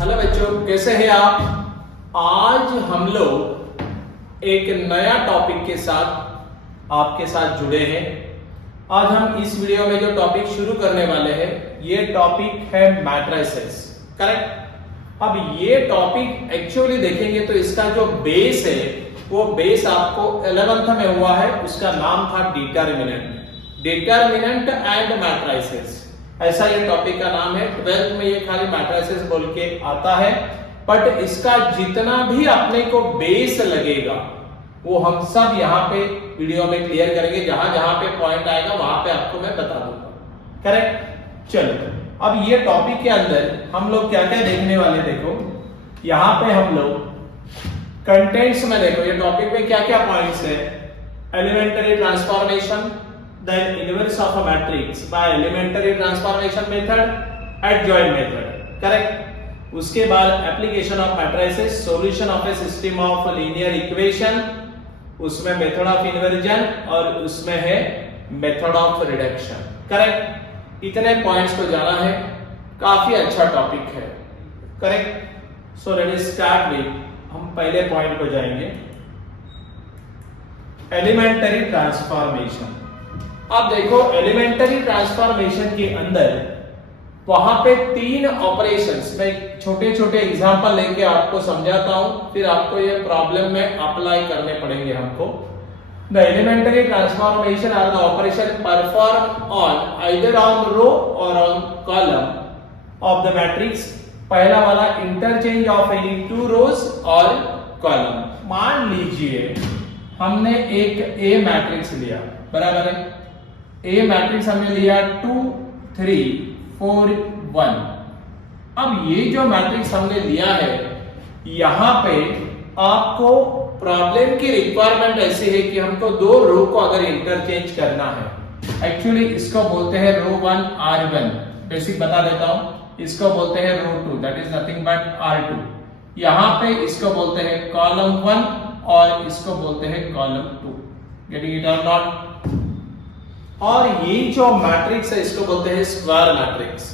Hello बच्चों, कैसे हैं आप। आज हम लोग एक नया टॉपिक के साथ आपके साथ जुड़े हैं। आज हम इस वीडियो में जो टॉपिक शुरू करने वाले हैं ये टॉपिक है मैट्रिसेस। करेक्ट। अब ये टॉपिक एक्चुअली देखेंगे तो इसका जो बेस है वो बेस आपको 11th में हुआ है, उसका नाम था डिटरमिनेंट एंड मैट्रिसेस। ऐसा ये टॉपिक का नाम है। 12th में ये खाली मैट्रिसेस बोल के आता है, बट इसका जितना भी अपने को बेस लगेगा वो हम सब यहाँ पे वीडियो में क्लियर करेंगे। जहां जहां पे पॉइंट आएगा वहां पे आपको मैं बता दूंगा। करेक्ट। चलो, अब ये टॉपिक के अंदर हम लोग क्या क्या देखने वाले, देखो यहाँ पे हम लोग कंटेंट्स में देखो ये टॉपिक में क्या क्या पॉइंट्स है। Elementary transformation, then inverse of a matrix by elementary transformation method, adjoint method, correct। उसके बाद application of matrices, solution of a system of linear equation, उसमें method of inversion और उसमें है method of reduction, correct। इतने points को जाना है, काफी अच्छा टॉपिक है। Correct. So let us start with, हम पहले पॉइंट को जाएंगे, एलिमेंटरी ट्रांसफॉर्मेशन। अब देखो एलिमेंटरी ट्रांसफॉर्मेशन के अंदर वहां पे 3 ऑपरेशंस, मैं छोटे छोटे एग्जांपल लेके आपको समझाता हूं, फिर आपको ये प्रॉब्लम में अप्लाई करने पड़ेंगे हमको। The elementary transformation are the operation perform on either on row और on column of the matrix. पहला वाला इंटरचेंज ऑफ एनी 2 रोज और कॉलम। मान लीजिए हमने एक ए मैट्रिक्स लिया, बराबर है। ए मैट्रिक्स हमने लिया 2 3 4 1। अब ये जो मैट्रिक्स हमने लिया है, यहां पे आपको प्रॉब्लम की रिक्वायरमेंट ऐसी है कि हमको 2 रो को अगर इंटरचेंज करना है। एक्चुअली इसको बोलते हैं रो 1 R1, बेसिक बता देता हूं। इसको बोलते हैं रो 2, that is nothing but R2। यहां पे इसको बोलते हैं कॉलम 1 और इसको बोलते हैं column 2। Getting it or not. और ये जो मैट्रिक्स है इसको बोलते हैं स्क्वायर मैट्रिक्स।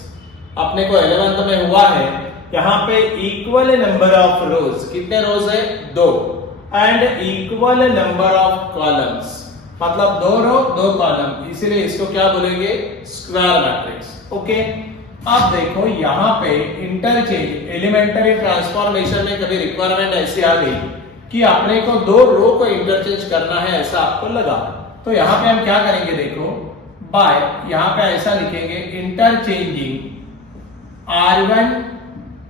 अपने को 11th में हुआ है, यहां पे इक्वल नंबर ऑफ रोज, कितने रोज है 2, and equal number of columns, मतलब 2 रो 2 कॉलम, इसीलिए इसको क्या बोलेंगे, स्क्वायर मैट्रिक्स। ओके। अब देखो यहां पे इंटरचेंज, एलिमेंटरी ट्रांसफॉर्मेशन में कभी रिक्वायरमेंट ऐसी आ गई कि अपने को 2 रो को इंटरचेंज करना है, ऐसा आपको लगा, तो यहां पे हम क्या करेंगे, देखो बाय, यहां पे ऐसा लिखेंगे interchanging R1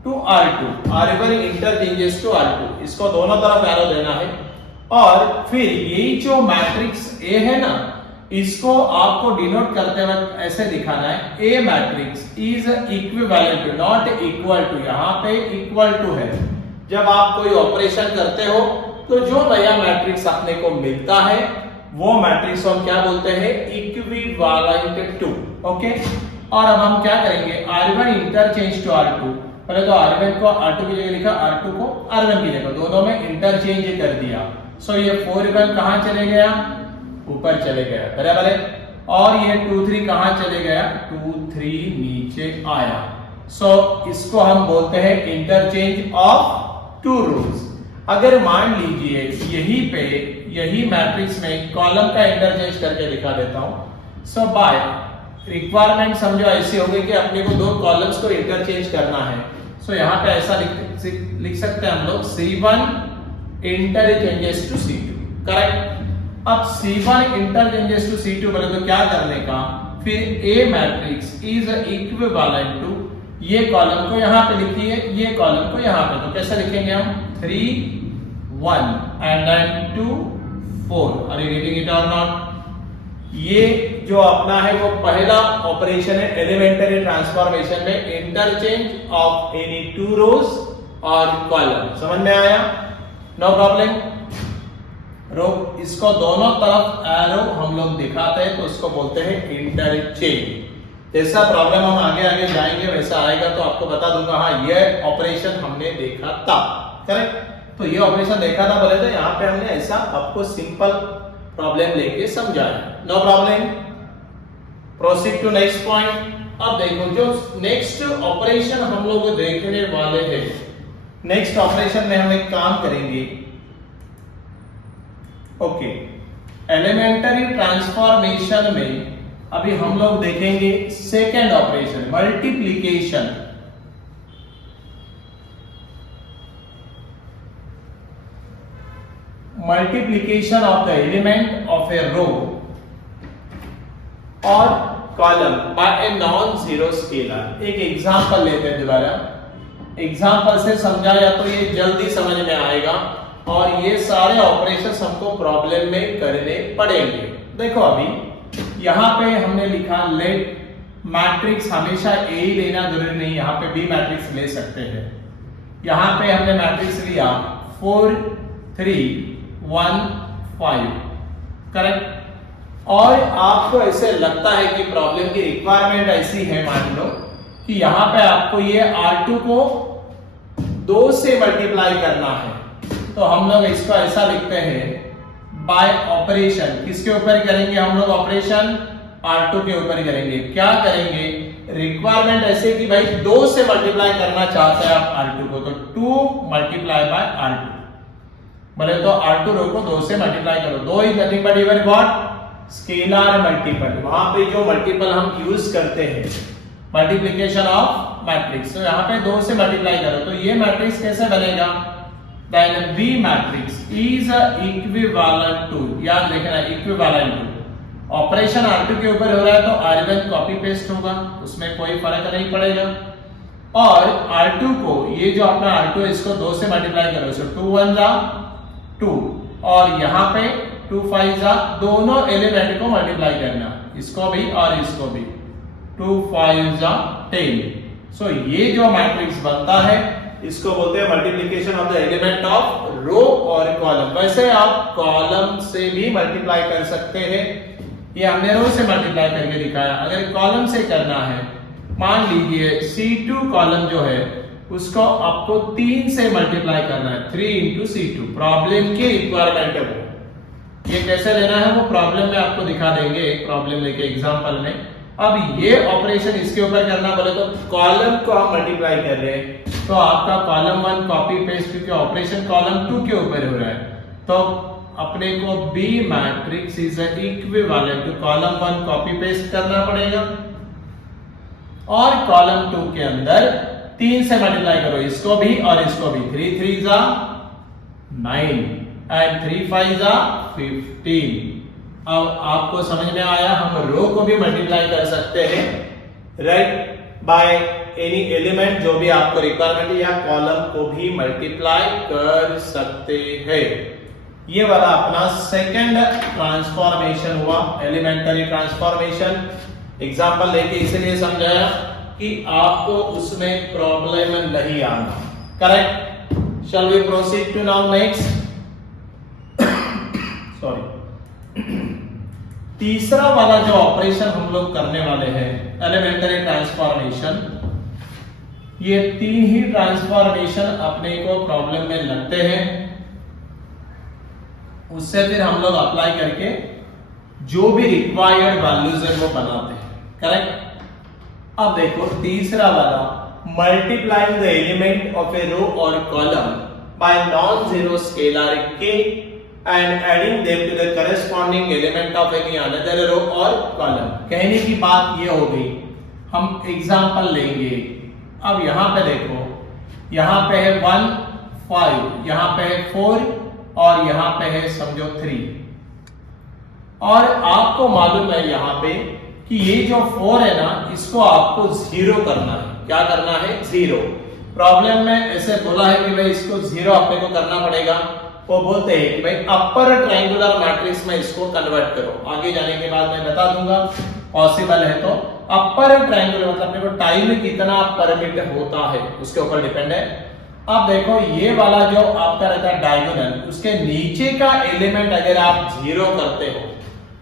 to R2, R1 interchanges to R2, इसको दोनों तरफ एरो देना है। और फिर ये जो मैट्रिक्स A है ना, इसको आपको डिनोट करते वक्त ऐसे दिखाना है, A matrix is equivalent to, not equal to, यहां पे इक्वल टू है। जब आप कोई ऑपरेशन करते हो तो जो नया मैट्रिक्स अपने को मिलता है वो मैट्रिक्स को हम क्या बोलते हैं, इक्विवेलेंट टू। ओके। और अब हम क्या करेंगे, R1 इंटरचेंज टू R2, पहले तो R1 को R2 की जगह लिखा, R2 को R1 की जगह, दोनों में इंटरचेंज कर दिया। सो ये 4 कहां चले गया, ऊपर चले गया, बराबर है। और ये 2 3 कहां चले गया, 2 3 नीचे आया। सो इसको हम बोलते हैं इंटरचेंज ऑफ 2 रोज। अगर मान लीजिए यही मैट्रिक्स में कॉलम का इंटरचेंज करके दिखा देता हूं। सो बाय रिक्वायरमेंट समझो ऐसी हो गई कि अपने को 2 कॉलम्स को इंटरचेंज करना है। सो यहां पे ऐसा लिख सकते हैं हम लोग, C1 interchanges to C2। Correct. अब C1 इंटरचेंजेस टू C2 बोले तो क्या करने का, फिर A matrix is equivalent to, ये कॉलम को यहां पे लिखिए, ये कॉलम को यहां पे, तो कैसे लिखेंगे हम, 3 1 and then 2 4। Are you getting it or not? ये जो अपना है वो पहला ऑपरेशन है एलिमेंटरी ट्रांसफॉर्मेशन में, इंटरचेंज ऑफ एनी 2 रोज और कॉलम। समझ में आया, नो प्रॉब्लम। रो इसको दोनों तरफ एरो हम लोग दिखाते हैं तो उसको बोलते हैं इंटरचेंज। जैसा प्रॉब्लम हम आगे आगे जाएंगे वैसा आएगा तो आपको बता दूंगा, हाँ ये ऑपरेशन हमने देखा था। करेक्ट। तो ये ऑपरेशन देखा था बोले तो यहाँ पे हमने ऐसा आपको सिंपल प्रॉब्लम लेके समझाया। No problem. Proceed to next point. अब देखो जो नेक्स्ट ऑपरेशन हम लोग देखने वाले हैं, नेक्स्ट ऑपरेशन में हम एक काम करेंगे। ओके, एलिमेंटरी ट्रांसफॉर्मेशन में अभी हम लोग देखेंगे second operation, multiplication. Multiplication of the element of a row और column by a non zero scalar. एक एग्जांपल लेते हैं, दोबारा एग्जांपल से समझाया तो ये जल्दी समझ में आएगा और ये सारे ऑपरेशंस हमको प्रॉब्लम में करने पड़ेंगे। देखो अभी यहाँ पे हमने लिखा लेट मैट्रिक्स, हमेशा ए ही लेना जरूरी नहीं, यहाँ पे बी मैट्रिक्स ले सकते हैं। यहाँ पे हमने मैट्रिक्स लिया 4 3 1 5, करेक्ट। और आपको ऐसे लगता है कि प्रॉब्लम की रिक्वायरमेंट ऐसी है, मान लो कि यहां पे आपको ये R2 को 2 से मल्टीप्लाई करना है, तो हम लोग इसको ऐसा लिखते हैं बाय ऑपरेशन। किसके ऊपर करेंगे हम लोग ऑपरेशन? R2 के ऊपर करेंगे। क्या करेंगे? रिक्वायरमेंट ऐसे कि भाई 2 से मल्टीप्लाई करना चाहते हैं आप R2 को, तो 2 मल्टीप्लाई बाय R2। बोले तो R2 रो को 2 से मल्टीप्लाई करो। 2 is nothing but your got scalar multiple. वहां पे जो मल्टीपल हम यूज करते हैं, मल्टीप्लिकेशन ऑफ मैट्रिक्स, तो यहाँ पे 2 से मल्टीप्लाई करो, तो ये मैट्रिक्स कैसे बनेगा? Then B matrix is equivalent to, याद रखना इक्विवेलेंट टू, ऑपरेशन R2 के ऊपर हो रहा है तो R1 कॉपी पेस्ट होगा, उसमें कोई फर्क नहीं पड़ेगा। और R2 को, ये जो अपना R2 है इसको 2 से मल्टीप्लाई करो, सो 2 1 जा 2, और यहाँ पे 2 5 जा, दोनों एलिमेंट को मल्टीप्लाई करना, इसको भी और इसको भी, 2 5 जा 10। सो ये जो मैट्रिक्स बनता है इसको बोलते हैं multiplication of the element of row और कॉलम। वैसे आप कॉलम से भी मल्टीप्लाई कर सकते हैं, ये हमने रो से मल्टीप्लाई करके दिखाया। अगर कॉलम से करना है, मान लीजिए C2 कॉलम जो है उसको आपको 3 से मल्टीप्लाई करना है, 3 इंटू C2। प्रॉब्लम की रिक्वायरमेंट है वो, ये कैसे लेना है वो प्रॉब्लम में आपको दिखा देंगे, एक प्रॉब्लम लेके एग्जांपल में। अब ये ऑपरेशन इसके ऊपर करना बोले तो कॉलम को हम मल्टीप्लाई कर रहे हैं, तो आपका कॉलम 1 कॉपी पेस्ट, क्योंकि ऑपरेशन कॉलम 2 के ऊपर हो रहा है, तो अपने को B matrix is equivalent to column 1 copy paste करना पड़ेगा, और कॉलम 2 के अंदर 3 से मल्टीप्लाई करो, इसको भी और इसको भी, 3 3 जा 9 एंड 3 5 जा 15। अब आपको समझ में आया, हम रो को भी मल्टीप्लाई कर सकते हैं, राइट, बाय एनी एलिमेंट जो भी आपको रिक्वायरमेंट है, या कॉलम को भी मल्टीप्लाई कर सकते हैं। ये वाला अपना सेकंड ट्रांसफॉर्मेशन हुआ, एलिमेंटरी ट्रांसफॉर्मेशन। एग्जांपल लेके इसलिए समझाया कि आपको उसमें प्रॉब्लम नहीं आना, correct. Shall we proceed to now next, sorry, तीसरा वाला जो ऑपरेशन हम लोग करने वाले हैं, एलिमेंटरी ट्रांसफॉर्मेशन। ये 3 ही ट्रांसफॉर्मेशन अपने को प्रॉब्लम में लगते हैं, उससे फिर हम लोग अप्लाई करके जो भी रिक्वायर्ड वैल्यूज है वो बनाते हैं, करेक्ट। अब देखो तीसरा वाला, multiplying the element of a row और column bye non zero scalar के and adding them to the corresponding element of any another row or column। कहने की बात ये हो गई, हम एग्जांपल लेंगे। अब यहाँ पे देखो, यहाँ पे है 1 5, यहाँ पे है 4 और यहाँ पे है समझो 3, और आपको मालूम है यहाँ पे कि ये जो 4 है ना, इसको आपको 0 करना है। क्या करना है? 0। प्रॉब्लम में ऐसे बोला है कि भाई इसको 0 अपने को करना पड़ेगा, वो बोलते हैं कि भाई अपर ट्रायंगुलर मैट्रिक्स में इसको कन्वर्ट करो। आगे जाने के बाद मैं बता दूंगा, पॉसिबल है तो। अपर ट्रायंगुलर मतलब अपने को टाइम में कितना परमिट होता है उसके ऊपर डिपेंड है। अब देखो ये वाला जो आपका रहता है डायगोनल, उसके नीचे का एलिमेंट अगर आप 0 करते हो,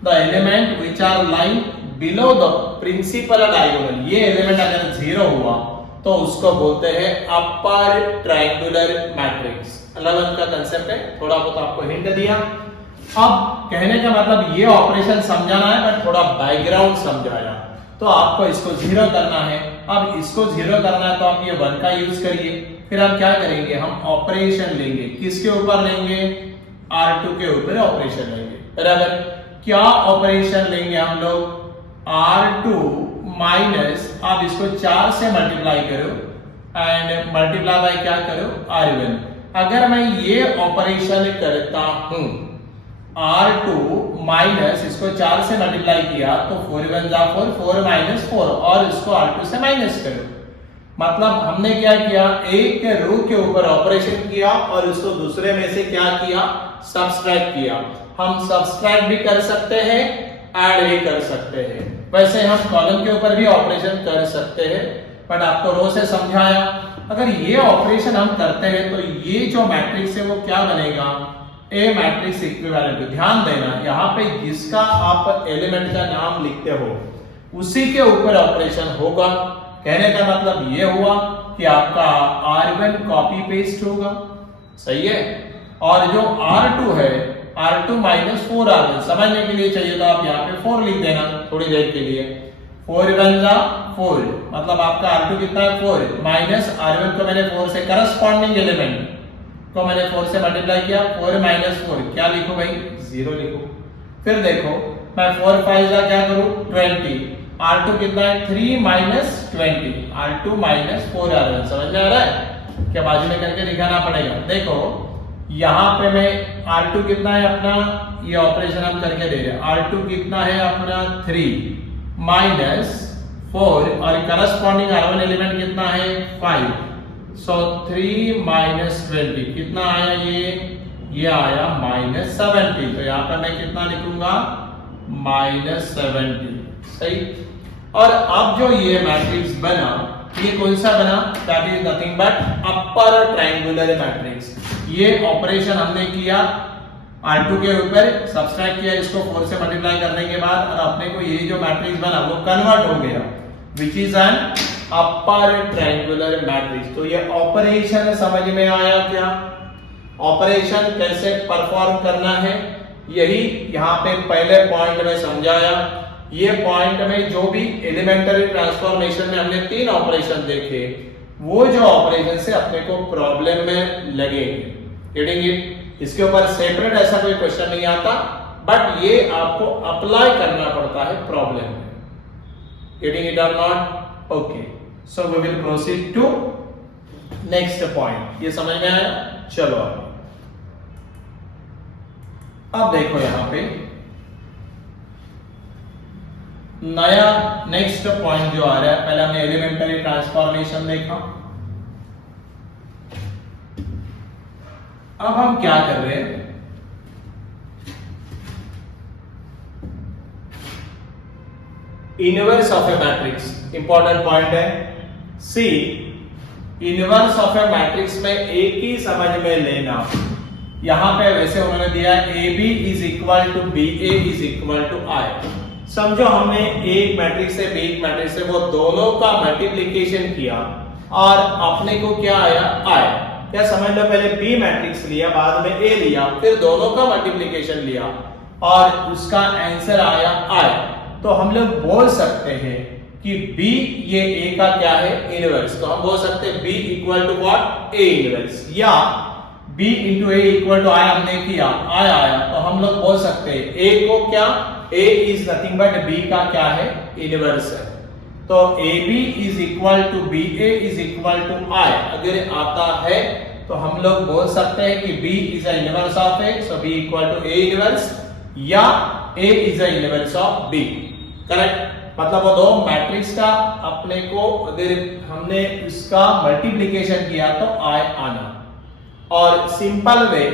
the element which are lying below the principal diagonal, ये एलिमेंट अगर 0 हुआ तो उसको बोलते हैं अपर ट्रायंगुलर मैट्रिक्स। 11 का कंसेप्ट है, थोड़ा बहुत आपको हिंट दिया। अब कहने का मतलब ये ऑपरेशन समझाना है, बट थोड़ा बैकग्राउंड समझाया। तो आपको इसको 0 करना है। अब इसको 0 करना है तो आप ये 1 का यूज करिए। फिर हम क्या करेंगे, हम ऑपरेशन लेंगे। किसके ऊपर लेंगे, R2 के ऊपर ऑपरेशन लेंगे, बराबर। क्या ऑपरेशन लेंगे हम लोग, R2 माइनस, आप इसको 4 से मल्टीप्लाई करो एंड मल्टीप्लाई बाय क्या करो, R1। अगर मैं ये ऑपरेशन करता हूं, R2 माइनस, इसको 4 से मल्टीप्लाई किया तो 4 1 जा 4, 4 माइनस 4, और इसको R2 से माइनस करो। मतलब हमने क्या किया, एक रो के ऊपर ऑपरेशन किया और उसको दूसरे में से क्या किया, सब्सट्रैक्ट किया। हम सब्सट्रैक्ट भी कर सकते हैं, ऐड भी कर सकते हैं। वैसे हम कॉलम के ऊपर भी ऑपरेशन कर सकते हैं, बट आपको रो से समझाया। अगर ये ऑपरेशन हम करते हैं तो ये जो मैट्रिक्स है वो क्या बनेगा, ए मैट्रिक्स इक्विवेलेंट। ध्यान देना, यहाँ पे जिसका आप एलिमेंट का नाम लिखते हो उसी के ऊपर ऑपरेशन होगा। कहने का मतलब ये हुआ कि आपका R1 कॉपी पेस्ट होगा, सही है। और जो R2 है, R2 माइनस 4 R1, समझने के लिए चाहिए तो आप यहाँ पे 4 लिख देना थोड़ी देर के लिए। 4 1 जा 4, मतलब आपका R2 कितना है, 4 माइनस R1 को मैंने 4 से, करस्पॉन्डिंग एलिमेंट को मैंने 4 से मल्टीप्लाई किया। 4 माइनस 4 क्या लिखो भाई, 0 लिखो। फिर देखो मैं 4 5 जा क्या करूं, 20। R2 कितना है, 3 माइनस 20, R2 माइनस 4 R1। समझ में आ रहा है क्या, बाजू में करके दिखाना पड़ेगा। देखो यहाँ पे मैं R2 कितना है अपना, ये ऑपरेशन हम करके दे रहे हैं। R2 कितना है अपना 3 माइनस 4, और करस्पॉन्डिंग R1 एलिमेंट कितना है 5। सो 3 माइनस 20 कितना आया, ये आया माइनस 70। तो यहाँ पर मैं कितना लिखूंगा, माइनस 70, सही। और अब जो ये मैट्रिक्स बना, ये कौन सा बना, that is nothing but upper triangular matrix. ये ऑपरेशन हमने किया R2 के ऊपर, सब्सट्रैक्ट किया इसको 4 से मल्टीप्लाई करने के बाद, और अपने को ये जो मैट्रिक्स बना वो कन्वर्ट हो गया, which is an upper triangular matrix. तो ये ऑपरेशन समझ में आया क्या, ऑपरेशन कैसे परफॉर्म करना है, यही यहाँ पे पहले पॉइंट में समझाया। ये पॉइंट में जो भी एलिमेंटरी ट्रांसफॉर्मेशन में हमने 3 ऑपरेशन देखे, वो जो ऑपरेशन से अपने को प्रॉब्लम में लगेंगे, गेटिंग इट। इसके ऊपर सेपरेट ऐसा कोई क्वेश्चन नहीं आता, बट ये आपको अप्लाई करना पड़ता है प्रॉब्लम में, getting it or not. Okay, so we will proceed to next point. ये समझ में आया, चलो अब देखो यहां पे नया नेक्स्ट पॉइंट जो आ रहा है। पहले हमने एलिमेंटरी ट्रांसफॉर्मेशन देखा, अब हम क्या कर रहे हैं, inverse of a matrix. Important point है, see inverse of a matrix में एक ही समझ में लेना। यहां पे वैसे उन्होंने दिया है AB is equal to BA is equal to I। समझो हमने एक मैट्रिक्स से B मैट्रिक्स से वो दोनों का मल्टीप्लिकेशन किया और अपने को क्या आया, I। क्या समझ लो, पहले B मैट्रिक्स लिया, बाद में A लिया, फिर दोनों का मल्टीप्लिकेशन लिया और उसका आंसर आया I। तो हम लोग बोल सकते हैं कि B ये A का क्या है, इनवर्स। तो हम बोल सकते हैं B equal to what, A inverse, या B into A equal to I हमने किया, I आया, तो हम लोग बोल सकते हैं A को क्या, A is nothing but B का क्या है, इनवर्स है। तो AB is equal to BA is equal to I अगर आता है तो हम लोग बोल सकते हैं कि B is a inverse of A, so B equal to A inverse, या A is a inverse of B। Correct, मतलब वो दो मैट्रिक्स का अपने को अगर हमने इसका मल्टीप्लिकेशन किया तो I आना। और सिंपल वे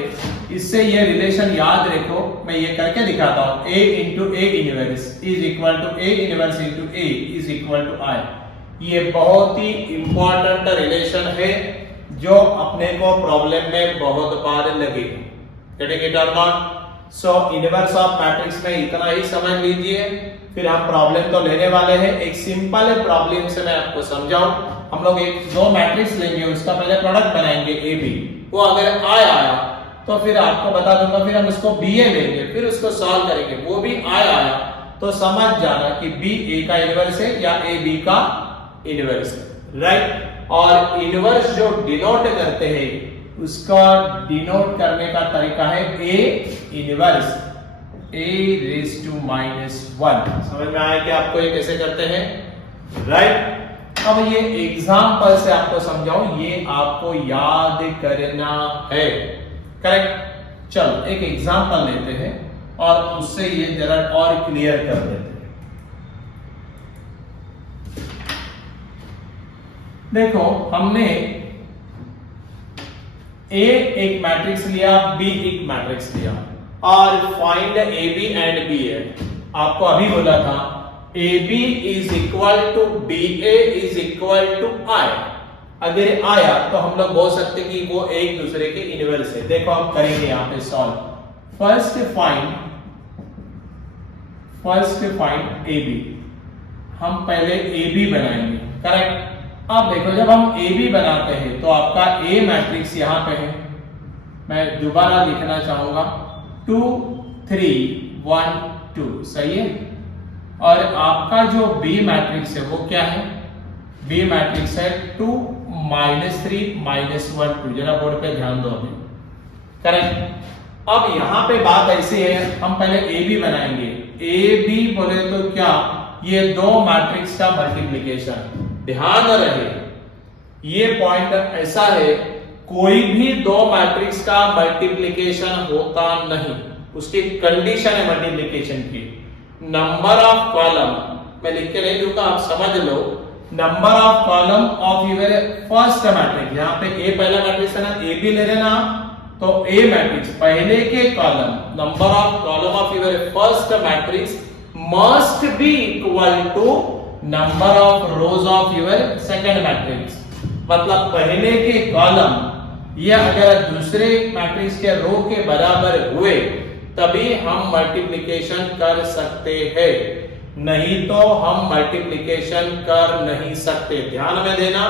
इससे ये रिलेशन याद रखो, मैं ये करके दिखाता हूं। A into A inverse is equal to A inverse into A is equal to I। ये बहुत ही इंपॉर्टेंट रिलेशन है जो अपने को प्रॉब्लम में बहुत बार लगेगा, getting it or not. So inverse of matrix में इतना ही समझ लीजिए, फिर हम प्रॉब्लम तो लेने वाले हैं। एक सिंपल प्रॉब्लम से मैं आपको समझाऊं। हम लोग एक दो मैट्रिक्स लेंगे, उसका पहले प्रोडक्ट बनाएंगे AB, वो अगर I आया तो फिर आपको बता दूंगा, फिर हम उसको BA लेंगे, फिर उसको सॉल्व करेंगे, वो भी I आया तो समझ जाना कि बी ए का इनवर्स है या ए बी का इनवर्स है, राइट। और इनवर्स जो डिनोट करते हैं उसका डिनोट करने का तरीका है A inverse a raise to -1। समझ में आया कि आपको ये कैसे करते हैं, राइट। अब ये एग्जांपल से आपको समझाऊं, ये आपको याद करना है, करेक्ट। चलो एक एग्जांपल लेते हैं और उससे ये जरा और क्लियर कर देते हैं। देखो हमने ए एक मैट्रिक्स लिया, बी एक मैट्रिक्स लिया और find A B and B A. आपको अभी बोला था A B is equal to B A is equal to I. अगर आया तो हम लोग बोल सकते कि वो एक दूसरे के इनवर्स है। देखो हम करेंगे यहां पे solve. First find A B. हम पहले ए बी बनाएंगे, करेक्ट। अब देखो जब हम ए बी बनाते हैं तो आपका ए मैट्रिक्स यहां पे है, मैं दोबारा लिखना चाहूंगा 2 3 1 2, सही है। और आपका जो बी मैट्रिक्स है वो क्या है, बी मैट्रिक्स है 2 -3 -1 2। जरा बोर्ड पे ध्यान दो अभी, करेक्ट। अब यहां पे बात ऐसी है, हम पहले ए बी बनाएंगे। ए बी बोले तो क्या, ये दो मैट्रिक्स का मल्टीप्लिकेशन। ध्यान रहे ये पॉइंट ऐसा है, कोई भी दो मैट्रिक्स का मल्टीप्लिकेशन होता नहीं, उसकी कंडीशन है मल्टीप्लिकेशन की। नंबर ऑफ कॉलम मैं लिख के नहीं दूंगा, आप समझ लो। Number of column of your first matrix, यहां पे ए पहला मैट्रिक्स है ना, ए बी ले लेना, तो ए मैट्रिक्स पहले के column, number of column of your first matrix must be equal to number of rows of your second matrix. मतलब पहले के कॉलम ये अगर दूसरे मैट्रिक्स के रो के बराबर हुए तभी हम मल्टीप्लिकेशन कर सकते हैं, नहीं तो हम मल्टीप्लिकेशन कर नहीं सकते। ध्यान में देना,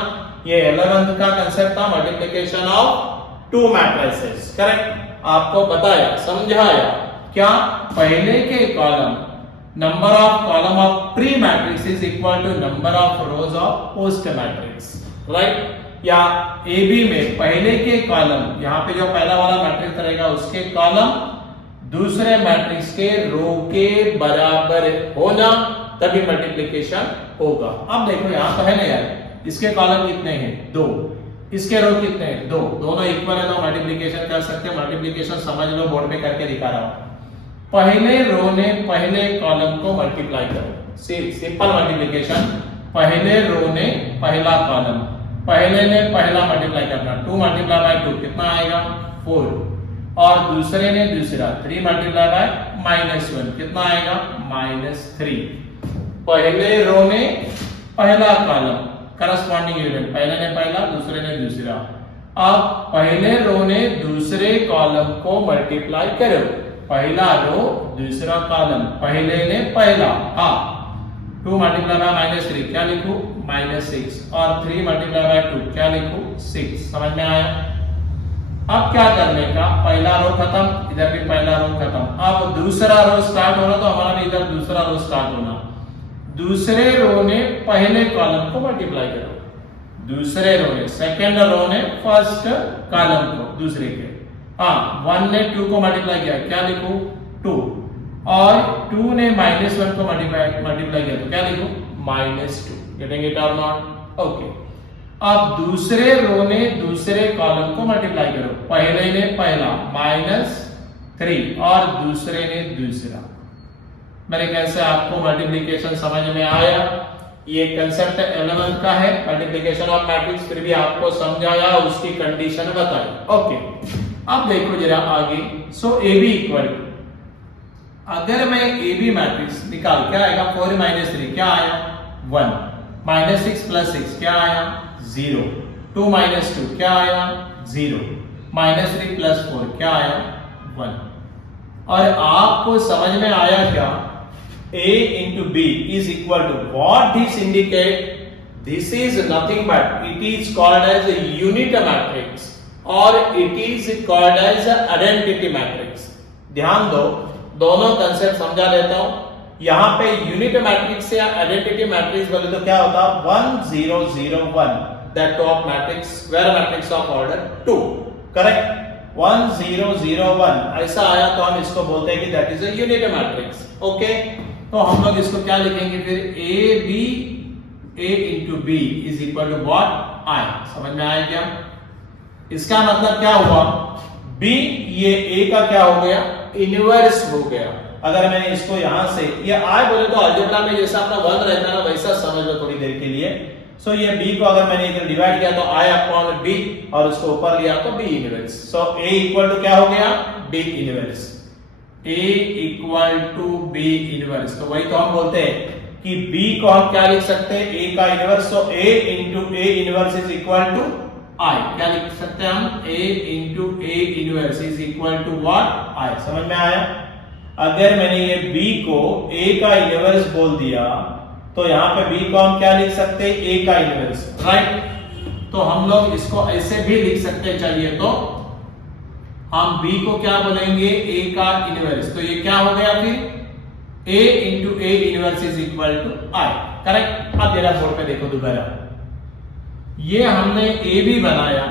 ये 11th का कंसेप्ट था, multiplication of two matrices, correct. आपको बताया, समझाया क्या, पहले के column number of column of pre matrix is equal to number of rows of post matrix, right. या ए बी में पहले के कॉलम, यहां पे जो पहला वाला मैट्रिक्स रहेगा उसके कॉलम दूसरे मैट्रिक्स के रो के बराबर होना, तभी मल्टीप्लिकेशन होगा। अब देखो यहां तो है ना यार, इसके कॉलम कितने हैं 2, इसके रो कितने हैं 2, दोनों इक्वल है तो मल्टीप्लिकेशन कर सकते हैं। मल्टीप्लिकेशन समझ लो, बोर्ड पे करके दिखा रहा हूं। पहले रो ने पहले कॉलम को मल्टीप्लाई करो, सिंपल मल्टीप्लिकेशन। पहले रो ने पहला कॉलम, पहले ने पहला मल्टीप्लाई करना, 2 मल्टीप्लाई बाय 2 कितना आएगा 4, और दूसरे ने दूसरा 3 मल्टीप्लाई बाय -1 कितना आएगा -3। पहले रो ने पहला कॉलम करस्पॉन्डिंग एलिमेंट, पहले ने पहला दूसरे ने दूसरा। अब पहले रो ने दूसरे कॉलम को मल्टीप्लाई करो, पहला रो दूसरा कॉलम, पहले ने पहला, हाँ 2 मल्टीप्लाई बाय -3 क्या लिखूं -6, और 3 मल्टीप्लाई बाय 2 क्या लिखूं 6। समझ में आया। अब क्या करने का, पहला रो खत्म, इधर भी पहला रो खत्म। अब दूसरा रो स्टार्ट हो रहा तो हमारा भी इधर दूसरा रो स्टार्ट होना। दूसरे रो ने पहले कॉलम को मल्टीप्लाई करो, दूसरे रो ने, सेकंड रो ने फर्स्ट कॉलम को दूसरे के, हाँ 1 ने 2 को मल्टीप्लाई किया, क्या लिखूं 2, और 2 ने -1 को मल्टीप्लाई किया तो क्या लिखूं -2। Getting it or not, okay. अब दूसरे रो ने दूसरे कॉलम को मल्टीप्लाई करो, पहले ने पहला -3 और दूसरे ने दूसरा। मेरे ख्याल से आपको मल्टीप्लिकेशन समझ में आया। ये कंसेप्ट 11th का है, मल्टीप्लिकेशन ऑफ मैट्रिक्स, फिर भी आपको समझाया, उसकी कंडीशन बताई, ओके। अब देखो जरा आगे। सो ए बी इक्वल, अगर मैं ए बी मैट्रिक्स निकाल, क्या आएगा 4 -3 क्या आया 1, -6 + 6 क्या आया 0, 2 - 2 क्या आया 0, -3 + 4 क्या आया 1। और आपको समझ में आया क्या, A into B is equal to what this indicate? This is nothing but it is called as a unit matrix or it is called as a identity matrix. ध्यान दो, दोनों कंसेप्ट समझा देता हूं। यहाँ पे यूनिट मैट्रिक्स या identity matrix बोले तो क्या होता, 1 0 0 1, that top matrix where matrix of order 2, correct. 1 0 0 1 ऐसा आया तो हम इसको बोलते हैं कि that is a unit matrix, okay. तो हम लोग इसको क्या लिखेंगे फिर, a into b is equal to what, I। समझ में आया क्या? इसका मतलब क्या हुआ, b ये a का क्या हो गया, इनवर्स हो गया। अगर मैंने इसको यहां से ये I बोले तो अलजेब्रा में जैसा अपना 1 रहता है ना, वैसा समझ लो थोड़ी देर के लिए। सो ये b को अगर मैंने इधर डिवाइड किया तो I अपॉन b और उसको ऊपर लिया तो b inverse. So a equal to क्या हो गया, b inverse. a equal to b inverse, तो वही तो हम बोलते हैं कि b को हम क्या लिख सकते हैं, a का inverse. So a into a inverse is equal to I। क्या लिख सकते हैं हम, a into a inverse is equal to what, I। समझ में आया? अगर मैंने ये b को a का इनवर्स बोल दिया तो यहाँ पे b को हम क्या लिख सकते हैं, a का इनवर्स, राइट। तो हम लोग इसको ऐसे भी लिख सकते हैं, चाहिए तो हम b को क्या बोलेंगे, a का इनवर्स। तो ये क्या हो गया फिर, a into a inverse is equal to I, correct. अब जरा बोर्ड पे देखो दोबारा, ये हमने a b बनाया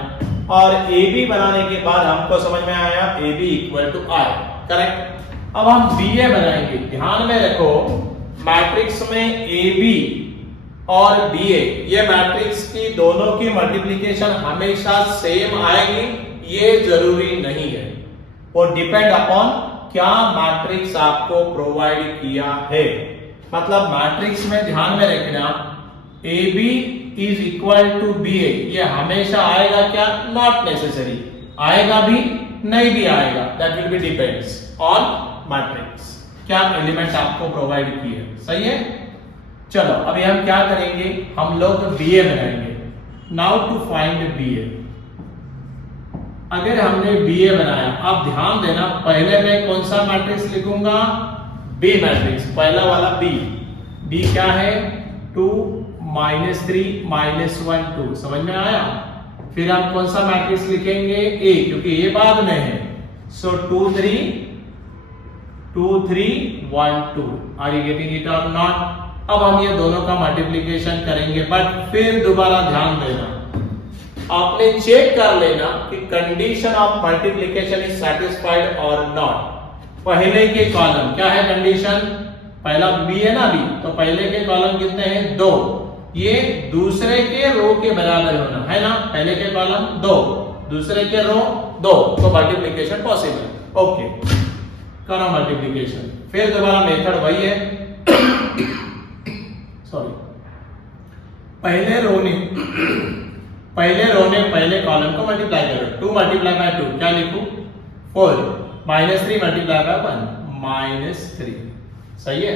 और a b बनाने के बाद हमको समझ में आया a b equal to I, correct. अब हम BA बनाएंगे। ध्यान में रखो, मैट्रिक्स में AB और BA ये मैट्रिक्स की दोनों की मल्टीप्लिकेशन हमेशा सेम आएगी, ये जरूरी नहीं है। वो डिपेंड अपॉन क्या मैट्रिक्स आपको प्रोवाइड किया है। मतलब मैट्रिक्स में ध्यान में रखना, AB is equal to BA ये हमेशा आएगा क्या, नॉट नेसेसरी, आएगा भी नहीं भी आएगा, that will be depends on matrix, क्या एलिमेंट आपको प्रोवाइड किए, सही है। चलो अभी हम क्या करेंगे, हम लोग BA बनाएंगे। नाउ टू फाइंड BA, अगर हमने BA बनाया, आप ध्यान देना, पहले मैं कौन सा मैट्रिक्स लिखूंगा, B मैट्रिक्स, पहला वाला B क्या है, 2 -3 -1 2, समझ में आया। फिर हम कौन सा मैट्रिक्स लिखेंगे, A, क्योंकि ये बाद में है। सो 2 3 2 3 1 2, are you getting it or not. अब हम ये दोनों का मल्टीप्लिकेशन करेंगे, बट फिर दोबारा ध्यान देना, आपने चेक कर लेना कि condition of multiplication is satisfied और नॉट। पहले के कॉलम क्या है कंडीशन, पहला B है ना, B, तो पहले के कॉलम कितने हैं, 2, ये दूसरे के रो के बराबर होना है ना, पहले के कॉलम 2, दूसरे के रो 2, तो मल्टीप्लिकेशन पॉसिबल, ओके। करो मल्टीप्लिकेशन, फिर दोबारा मेथड वही है, सॉरी, पहले रो ने पहले कॉलम को मल्टीप्लाई करो, 2 मल्टीप्लाई बाय 2 क्या लिखूं, 4, -3 मल्टीप्लाई बाय 1 -3, सही है।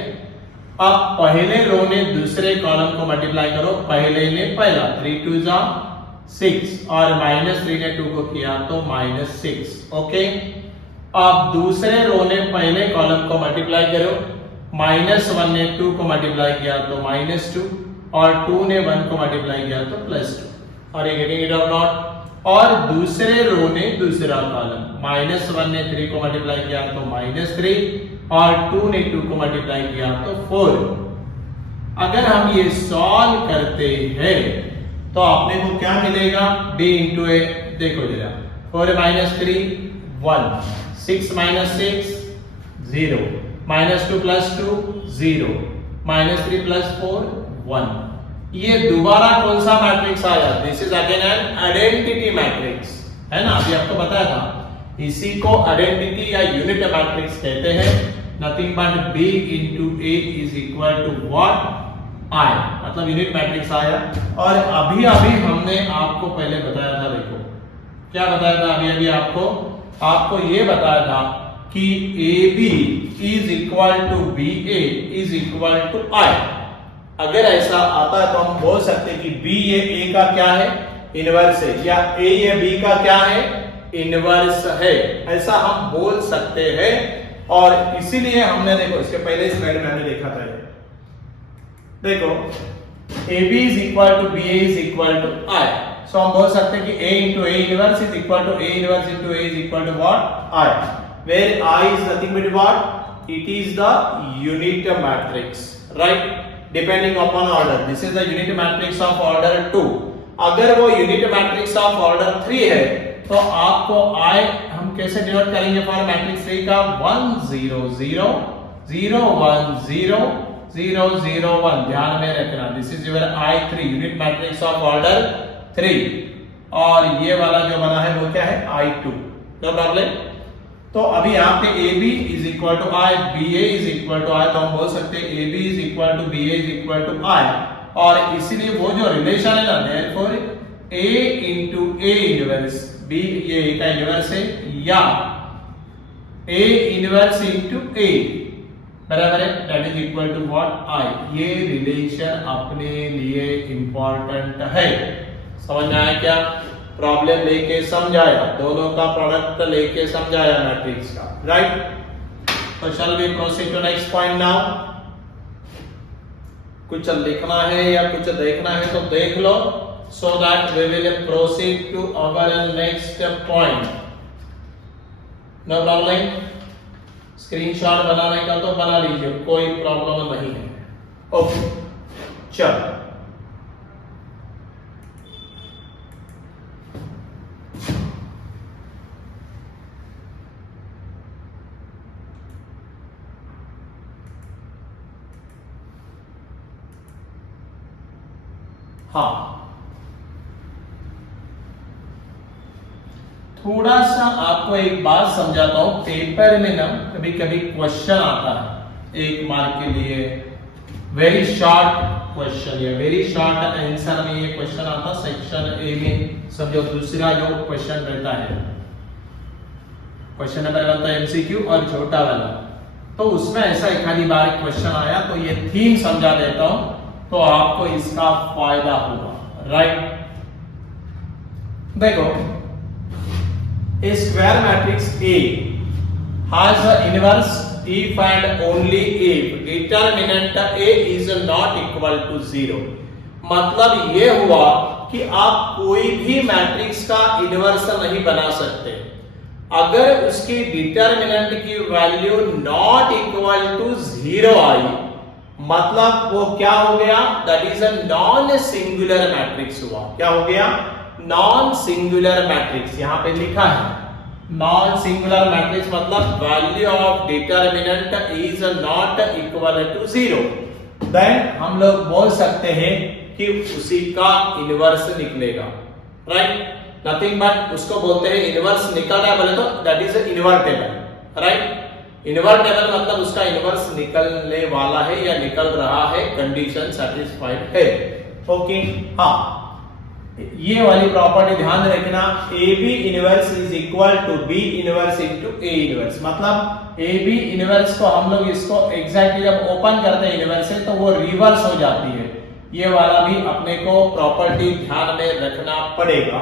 अब पहले रो ने दूसरे कॉलम को मल्टीप्लाई करो, पहले ने पहला, 3 2 6 और -3 ने 2 को किया तो -6, ओके। अब दूसरे रो ने पहले कॉलम को मल्टीप्लाई करो, -1 ने 2 को मल्टीप्लाई किया तो -2 और 2 ने 1 को मल्टीप्लाई किया तो +2, और ये गेटिंग इट और नॉट। और दूसरे रो ने दूसरा कॉलम, -1 ने 3 को मल्टीप्लाई किया तो -3 और 2 ने 2 को मल्टीप्लाई किया तो 4। अगर हम ये सॉल्व करते हैं तो आपने को क्या मिलेगा, D into A, देखो जरा, 4 -3 1, 6 - 6 0, -2 + 2 0, -3 + 4 1। ये दोबारा कौन सा मैट्रिक्स आया, this is again an identity matrix, है ना, अभी आपको बताया था। इसी को आइडेंटिटी या यूनिट मैट्रिक्स कहते हैं। Nothing but B into A is equal to what, I, मतलब यूनिट मैट्रिक्स आया। और अभी हमने आपको पहले बताया था, देखो क्या बताया था अभी आपको ये बताया था कि AB is equal to BA is equal to I। अगर ऐसा आता है तो हम बोल सकते हैं कि B ये A का क्या है, इनवर्स है, या A ये B का क्या है, इनवर्स है, ऐसा हम बोल सकते हैं। और इसीलिए हमने, देखो इसके पहले स्लाइड में हमने देखा था, देखो AB is equal to BA is equal to I। सो हम बोल सकते हैं कि A into A inverse is equal to A inverse into A is equal to what, I, where I is nothing but what, it is the unit matrix, right? Depending upon order, this is the unit matrix of order 2. अगर वो unit matrix of order 3 है तो आपको I हम कैसे denote करेंगे for matrix 3 का 1 0 0 0 1 0 0 0 1, ध्यान में रखना this is your I3 unit matrix of order 3, और ये वाला जो बना है वो क्या है I2, नो प्रॉब्लम। तो अभी यहाँ पे AB is equal to I, BA is equal to I, तो हम बोल सकते हैं AB is equal to BA is equal to I, और इसीलिए वो जो रिलेशन है ना therefore A into A inverse B, ये A का इनवर्स है, या A इनवर्स into A बराबर है that is equal to what I। ये रिलेशन अपने लिए इंपॉर्टेंट है, समझ में आया क्या? प्रॉब्लम लेके समझाया, दोनों का प्रोडक्ट लेके समझाया मैट्रिक्स का, राइट? तो shall we proceed to next point now. कुछ लिखना है या कुछ देखना है तो देख लो, so that we will proceed to our next point. No problem, screenshot बनाने का तो बना लीजिए, कोई प्रॉब्लम नहीं है। ओके चलो, हाँ थोड़ा सा आपको एक बात समझाता हूं, पेपर में ना कभी कभी क्वेश्चन आता है 1 मार्क के लिए, वेरी शॉर्ट क्वेश्चन या वेरी शॉर्ट आंसर में ये क्वेश्चन आता सेक्शन ए में। समझो दूसरा जो क्वेश्चन रहता है, क्वेश्चन नंबर 1 तो एमसीक्यू और छोटा वाला, तो उसमें ऐसा एक आधी बार क्वेश्चन आया तो ये थीम समझा देता हूं तो आपको इसका फायदा होगा, राइट? देखो, a square matrix A has an inverse if and only if determinant A is not equal to 0। मतलब ये हुआ कि आप कोई भी मैट्रिक्स का इनवर्स नहीं बना सकते अगर उसकी डिटरमिनेंट की वैल्यू नॉट इक्वल टू 0 आई, मतलब वो क्या हो गया, that is a non singular matrix हुआ। क्या हो गया? Non singular matrix. यहां पे लिखा है नॉन सिंगुलर मैट्रिक्स मतलब value of determinant is not equal to 0, then हम लोग बोल सकते हैं कि उसी का इनवर्स निकलेगा, राइट? नथिंग बट उसको बोलते हैं इनवर्स निकल रहा है बोले तो that is invertible, right? Invertible मतलब उसका इनवर्स निकलने वाला है या निकल रहा है, कंडीशन सेटिस्फाइड है। ओके, हाँ ये वाली प्रॉपर्टी ध्यान रखना, A B inverse is equal to B inverse into A inverse. मतलब ए बी इनवर्स को हम लोग इसको एग्जैक्टली जब ओपन करते हैं इनवर्स से तो वो रिवर्स हो जाती है। ये वाला भी अपने को प्रॉपर्टी ध्यान में रखना पड़ेगा।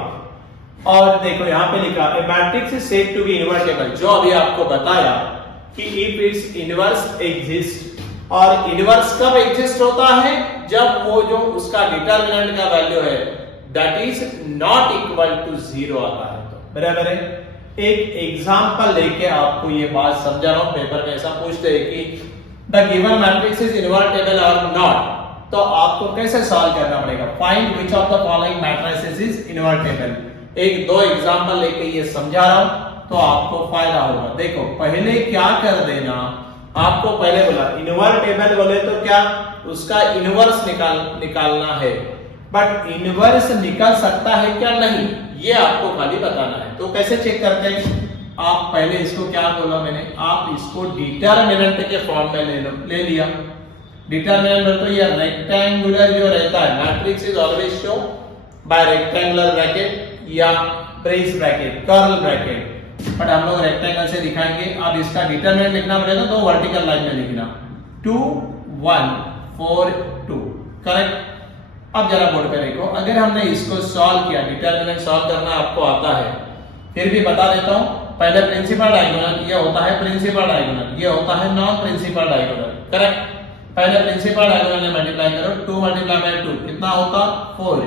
और देखो यहाँ पे लिखा है matrix is said to be invertible, जो अभी आपको बताया कि इफ इट्स इनवर्स एग्जिस्ट, और इनवर्स कब एग्जिस्ट होता है? जब वो जो उसका डिटरमिनेंट का वैल्यू है that is not equal to 0 आता है। तो बराबर है। एक एग्जांपल लेके आपको ये बात समझा रहा हूं, पेपर में ऐसा पूछते हैं कि the given matrix is invertible और नॉट, तो आपको कैसे सॉल्व करना पड़ेगा? Find which of the following matrices is invertible. एक दो एग्जांपल लेके ये समझा रहा हूं तो आपको फायदा होगा। देखो पहले क्या कर देना, आपको पहले बोला इनवर्टेबल बोले तो क्या उसका इनवर्स निकालना है, बट इनवर्स निकल सकता है क्या नहीं ये आपको खाली बताना है। तो कैसे चेक करते हैं? आप पहले इसको क्या बोला मैंने, आप इसको डिटरमिनेंट के फॉर्म में ले लिया। डिटरमिनेंट तो ये रेक्टेंगुलर जो रहता है, matrix is always show by rectangular bracket या brace bracket, curl bracket, but हम लोग रेक्टेंगल से दिखाएंगे। अब इसका डिटरमिनेंट लिखना पड़ेगा तो वर्टिकल लाइन में लिखना 2 1 4 2, करेक्ट? अब जरा बोर्ड पे देखो, अगर हमने इसको सॉल्व किया, डिटरमिनेंट सॉल्व करना आपको आता है, फिर भी बता देता हूं, पहले प्रिंसिपल डायगोनल ये होता है, प्रिंसिपल डायगोनल ये होता है, नॉन प्रिंसिपल डायगोनल, करेक्ट? पहले प्रिंसिपल डायगोनल में मल्टीप्लाई करो, 2 मल्टीप्लाई बाय 2 कितना होता 4।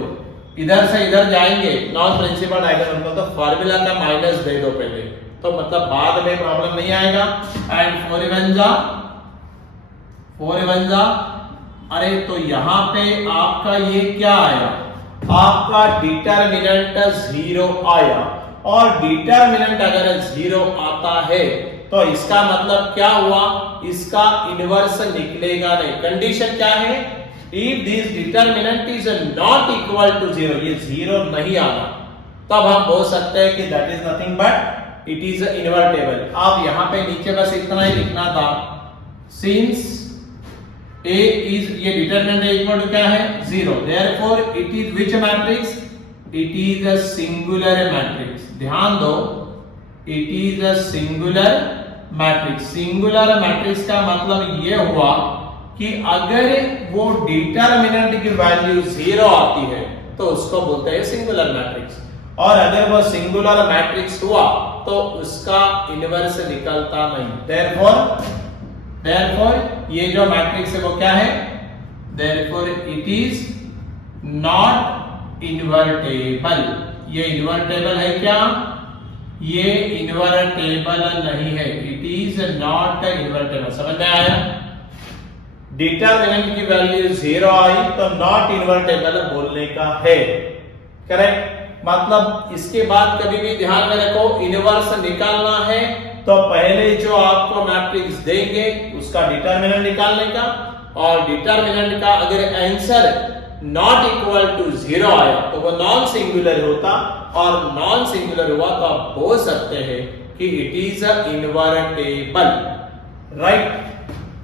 इधर से इधर जाएंगे नॉन प्रिंसिपल डायगोनल को तो फार्मूला का माइनस दे दो पहले, तो मतलब बाद में प्रॉब्लम नहीं आएगा। एंड 4 1 जा, अरे तो यहाँ पे आपका ये क्या आया, आपका डिटरमिनेंट 0 आया। और डिटरमिनेंट अगर 0 आता है तो इसका मतलब क्या हुआ, इसका इनवर्स निकलेगा नहीं। कंडीशन क्या है, if this determinant is not equal to 0, ये 0 नहीं आना, तब हम बोल सकते हैं कि that is nothing but it is invertible. आप यहां पे नीचे बस इतना ही लिखना था, सिंस A is, ये डिटरमिनेंट इक्वल टू क्या है 0, therefore it is which matrix, it is a singular matrix। ध्यान दो, it is a singular matrix। Singular matrix का मतलब ये हुआ कि अगर वो डिटरमिनेंट की वैल्यू 0 आती है तो उसको बोलते हैं सिंगुलर मैट्रिक्स, और अगर वो सिंगुलर मैट्रिक्स हुआ तो उसका इनवर्स निकलता नहीं। therefore ये जो मैट्रिक्स है वो क्या है, therefore it is not invertible। ये इन्वर्टेबल है क्या, ये इन्वर्टेबल नहीं है, इट इज नॉट इन्वर्टेबल। समझ में आया, डिटरमिनेंट की वैल्यू 0 आई तो नॉट इन्वर्टेबल बोलने का है, करेक्ट। मतलब इसके बाद कभी भी ध्यान में रखो, इनवर्स निकालना है तो पहले जो आपको मैट्रिक्स देंगे उसका डिटरमिनेंट निकालने का, और डिटरमिनेंट का अगर आंसर नॉट इक्वल टू 0 आया तो वो नॉन सिंगुलर होता, और नॉन सिंगुलर हुआ तो आप बोल सकते हैं कि it is invertible, right.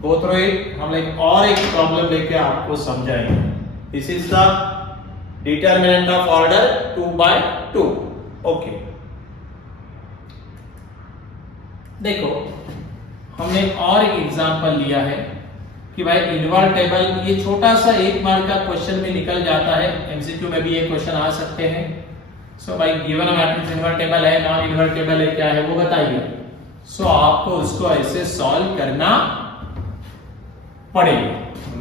Go through it, हम एक और एक प्रॉब्लम लेके आपको समझाएंगे। This is the determinant of order 2/2। Okay, देखो हमने और एक एग्जांपल लिया है कि भाई इन्वर्टेबल, ये छोटा सा एक मार्क का क्वेश्चन में निकल जाता है, एमसीक्यू में भी ये क्वेश्चन आ सकते हैं। सो भाई गिवन मैट्रिक्स इन्वर्टेबल है, नॉन इन्वर्टेबल है, क्या है वो बताइए। सो आपको उसको ऐसे सॉल्व करना पड़ेगा,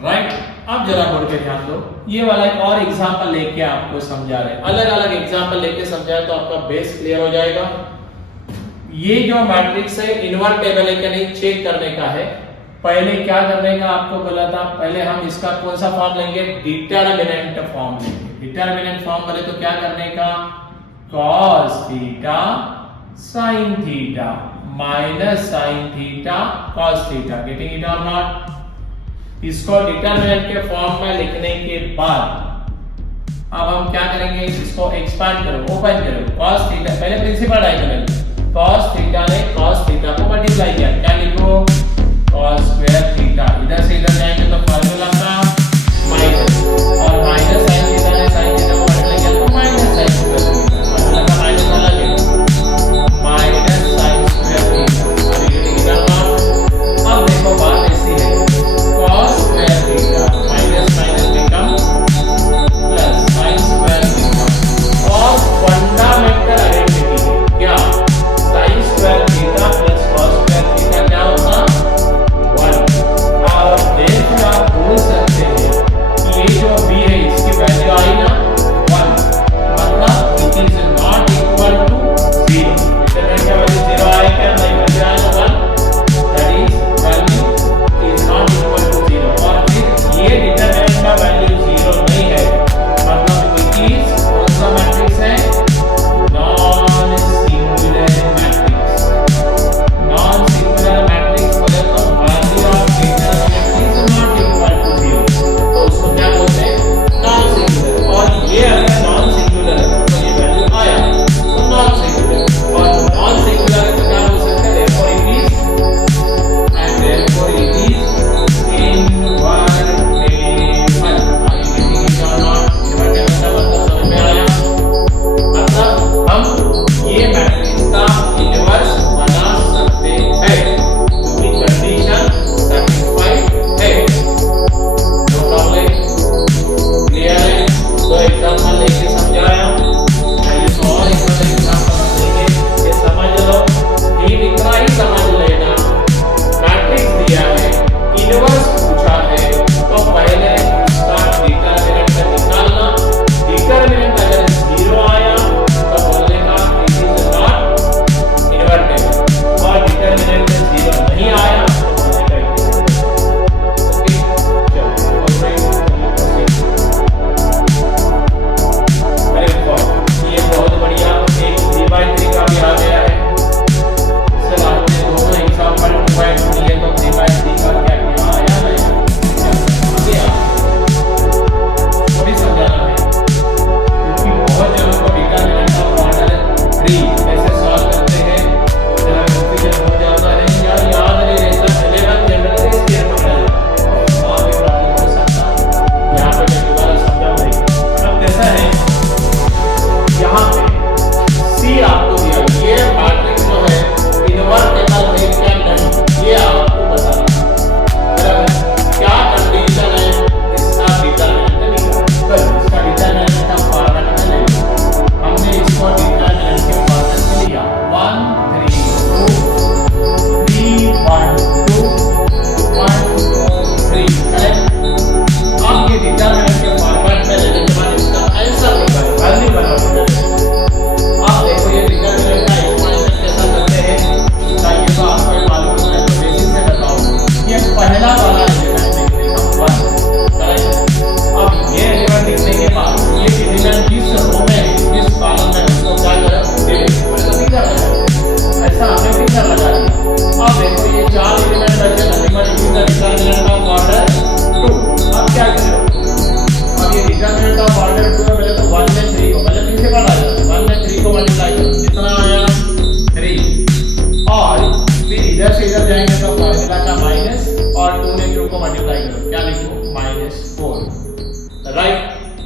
राइट। अब जरा बोर्ड पे ध्यान दो, ये वाला एक और एग्जांपल लेके आपको समझा रहे हैं, अलग अलग एग्जांपल लेके समझाए तो आपका बेस क्लियर हो जाएगा। ये जो मैट्रिक्स है इन्वर्टेबल है क्या नहीं चेक करने का है। पहले क्या करने का आपको बोला था, पहले हम इसका कौन सा फॉर्म लेंगे, डिटरमिनेंट फॉर्म लेंगे। डिटरमिनेंट फॉर्म बोले तो क्या करने का, cos theta sin theta minus sin theta cos theta, getting it or not. इसको डिटरमिनेंट के फॉर्म में लिखने के बाद अब हम क्या करेंगे, इसको एक्सपांड करो, ओपन करो, cos थीटा, पहले प्रिंसिपल डायगोनल, cos थीटा ने cos थीटा को मल्टीप्लाई किया, क्या लिखो cos स्क्वायर थीटा, इधर से इधर जाएंगे तो फार्मूला का माइनस, और माइनस sin थीटा ने sin थीटा को मल्टीप्लाई किया तो minus sin square theta, formula का माइनस वाला ले माइनस sin स्क्वायर थीटा। अब ये निकल रहा, अब देखो बात ऐसी है, cos square theta minus minus become plus sin square theta, और फंडामेंटल आइडेंटिटी क्या, sin square theta plus cos square theta क्या होगा 1। और देख आप बोल सकते हैं कि ये जो b है इसकी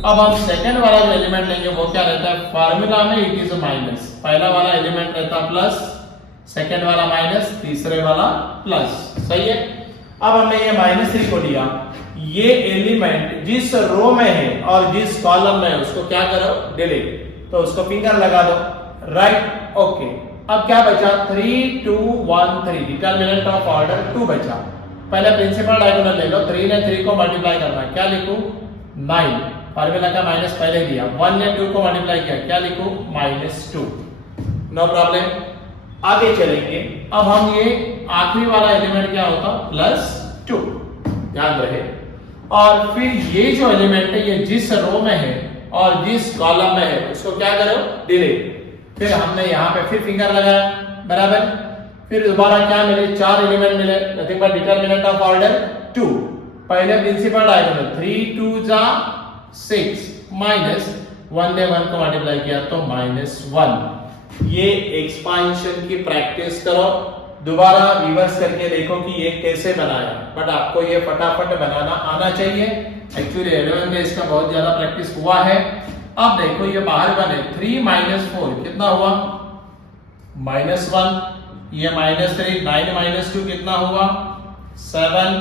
अब हम सेकंड वाला जो एलिमेंट लेंगे वो क्या रहता है, फार्मूला में इट इज माइनस, पहला वाला एलिमेंट रहता प्लस, सेकंड वाला माइनस, तीसरे वाला प्लस, सही है। अब हमने ये -3 को लिया, ये एलिमेंट जिस रो में है और जिस कॉलम में है उसको क्या करो, डिलीट, तो उसको फिंगर लगा दो, राइट, ओके। अब क्या बचा, 3 2 1 3, डिटरमिनेंट ऑफ ऑर्डर 2 बचा। पहले प्रिंसिपल डायगोनल ले लो, 3 ने 3 को मल्टीप्लाई करना है, क्या लिखूं, 9, फार्मूला का माइनस पहले दिया, 1 ने 2 को मल्टीप्लाई किया, क्या लिखूं, -2, नो प्रॉब्लम। आगे चलेंगे, अब हम ये आखिरी वाला एलिमेंट क्या होता, +2, ध्यान रहे। और फिर ये जो एलिमेंट है ये जिस रो में है और जिस कॉलम में है उसको क्या करो, डिलीट। फिर हमने यहाँ पे फिर फिंगर लगाया, बराबर। फिर दोबारा क्या मिले, 4 एलिमेंट मिले, nothing but determinant of order 2। पहले प्रिंसिपल डायगोनल 3 2 जा 6 माइनस 1 ने 1 को मल्टीप्लाई किया तो -1। ये एक्सपांशन की प्रैक्टिस करो, दोबारा रिवर्स करके देखो कि ये कैसे बनाया, बट आपको ये फटाफट बनाना आना चाहिए। एक्चुअली 11 में इसका बहुत ज्यादा प्रैक्टिस हुआ है। अब देखो ये बाहर बने 3 - 4 कितना हुआ, -1, ये -3, 9 - 2 कितना हुआ, 7,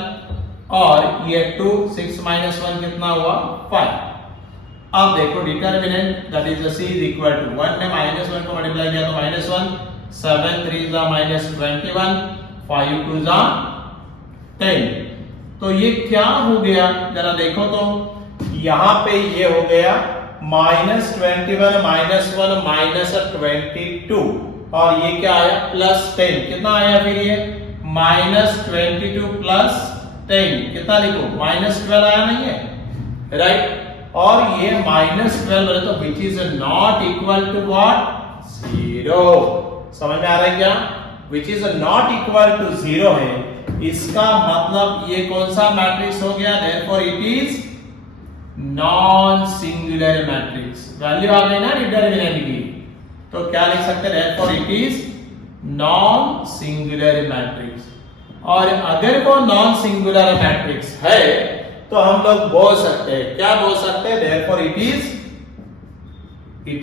और ये 2 6 - 1 कितना हुआ, 5। अब देखो determinant that is c is equal to 1 ने -1 को मल्टीप्लाई किया तो -1, 7 3 जा -21, 5 2 जा 10। तो ये क्या हो गया, जरा देखो तो, यहां पे ये हो गया -21 -1 -22, और ये क्या आया, +10, कितना आया फिर ये, -22 + 10 कितना लिखो, -12 आया नहीं है, राइट। और ये -12 है तो which is not equal to what, 0। समझ में आ रहा है क्या, which is not equal to 0 है, इसका मतलब ये कौन सा मैट्रिक्स हो गया, therefore it is non singular matrix. Value आ गई ना डिटरमिनेंट की, तो क्या लिख सकते हैं, therefore it is non singular matrix. और अगर वो नॉन सिंगुलर मैट्रिक्स है तो हम लोग बोल सकते हैं, क्या बोल सकते हैं, देयरफॉर इट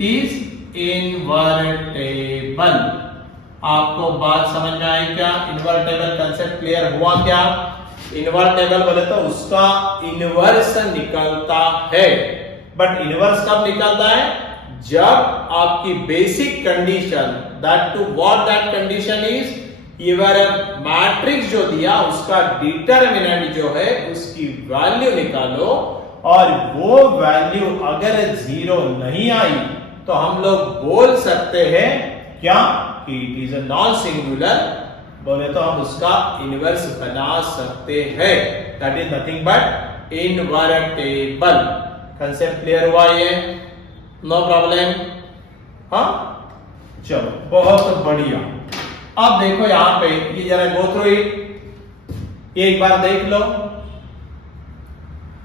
इज इनवर्टेबल। आपको बात समझ में आई क्या, इनवर्टेबल कंसेप्ट क्लियर हुआ क्या। इनवर्टेबल बोले तो उसका इनवर्स निकलता है, बट इनवर्स कब निकलता है, जब आपकी basic condition, that to what that condition is, your matrix जो दिया उसका डिटरमिनेंट जो है उसकी वैल्यू निकालो, और वो वैल्यू अगर 0 नहीं आई तो हम लोग बोल सकते हैं क्या, कि it is a non singular, बोले तो हम उसका इनवर्स बना सकते हैं, that is nothing but invertible. Concept clear हुआ ये, नो प्रॉब्लम, हाँ, चलो बहुत बढ़िया। अब देखो यहां पे ये जरा गो थ्रू इट, ये एक बार देख लो,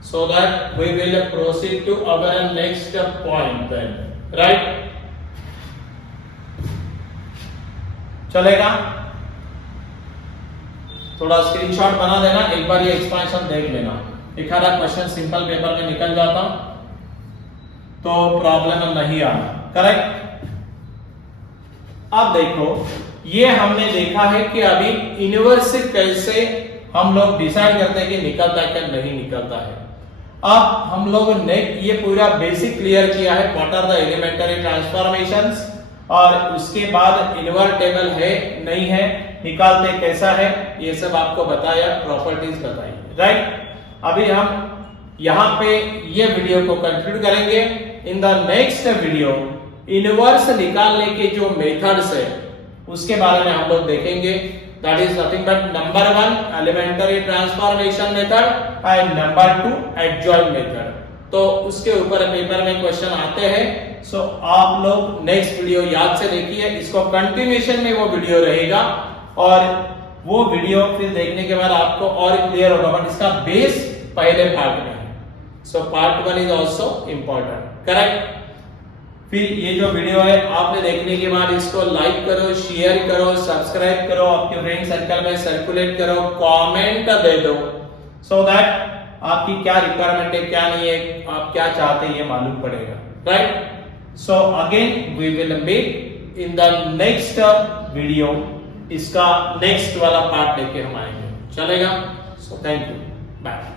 so that we will proceed to our next point then, right, चलेगा। थोड़ा स्क्रीनशॉट बना देना, एक बार ये एक्सपेंशन देख लेना, एक आधा क्वेश्चन सिंपल पेपर में निकल जाता तो प्रॉब्लम नहीं आना, करेक्ट। अब देखो ये हमने देखा है कि अभी इनवर्स कैसे हम लोग डिसाइड करते हैं कि निकलता है क्या नहीं निकलता है। अब हम लोग ने ये पूरा बेसिक क्लियर किया है, what are the elementary transformations, और उसके बाद इनवर्टेबल है नहीं है, निकालते कैसा है, ये सब आपको बताया, प्रॉपर्टीज बताई, राइट। अभी हम यहां पे ये वीडियो को कंक्लूड करेंगे। इन द नेक्स्ट वीडियो इनवर्स निकालने के जो मेथड्स है उसके बारे में हम लोग देखेंगे, that is nothing but number 1 elementary transformation method and number 2 adjoint method. तो उसके ऊपर पेपर में क्वेश्चन आते हैं, सो आप लोग नेक्स्ट वीडियो याद से देखिए, इसको कंटिन्यूएशन में वो वीडियो रहेगा, और वो वीडियो फिर देखने के बाद आपको और क्लियर होगा, बट इसका बेस पहले पार्ट में है, so part 1 is also important, correct. फिर ये जो वीडियो है आपने देखने के बाद इसको लाइक करो, शेयर करो, सब्सक्राइब करो, आपके फ्रेंड सर्कल में सर्कुलेट करो, कमेंट दे दो, सो दैट आपकी क्या रिक्वायरमेंट है, क्या नहीं है, आप क्या चाहते हैं, ये मालूम पड़ेगा, right? So again we will meet in the next video, इसका नेक्स्ट वाला पार्ट लेके हम आएंगे, चलेगा? So thank you, bye.